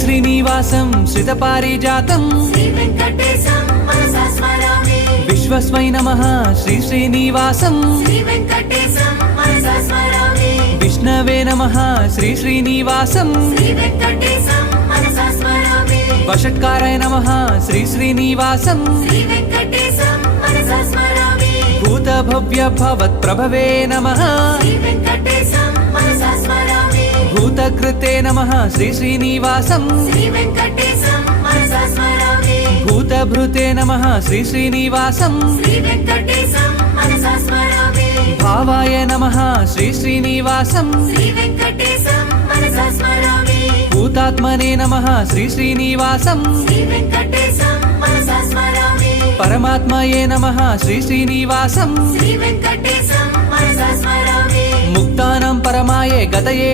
श्रीनिवासं श्रितपारिजातं श्रीवेङ्कटेशं मनसा स्मरामि। विश्वस्मै नमः श्रीनिवासं श्रीवेङ्कटेशं मनसा स्मरामि। विष्णवे नमः श्रीनिवासं श्रीवेङ्कटेशं मनसा स्मरामि। वषट्काराय नमः श्रीनिवासं श्रीवेङ्कटेशं मनसा स्मरामि। भूतभव्यभवत्प्रभवे नमः श्रीवेङ्कटेशं मनसा स्मरामि। भूतकृते नमः श्रीनिवासं श्रीवेङ्कटेशं मनसा स्मरामि। भूतभृते नमः श्रीनिवासं श्रीवेङ्कटेशं मनसा स्मरामि। भावाय नमः श्रीनिवासं श्रीवेङ्कटेशं मनसा स्मरामि। भूतात्मने नमः श्रीनिवासं श्रीवेङ्कटेशं मनसा स्मरामि। परमात्मये नमः श्रीनिवासं श्रीवेङ्कटेशं मनसा स्मरामि। मुक्तानां परमाय गतये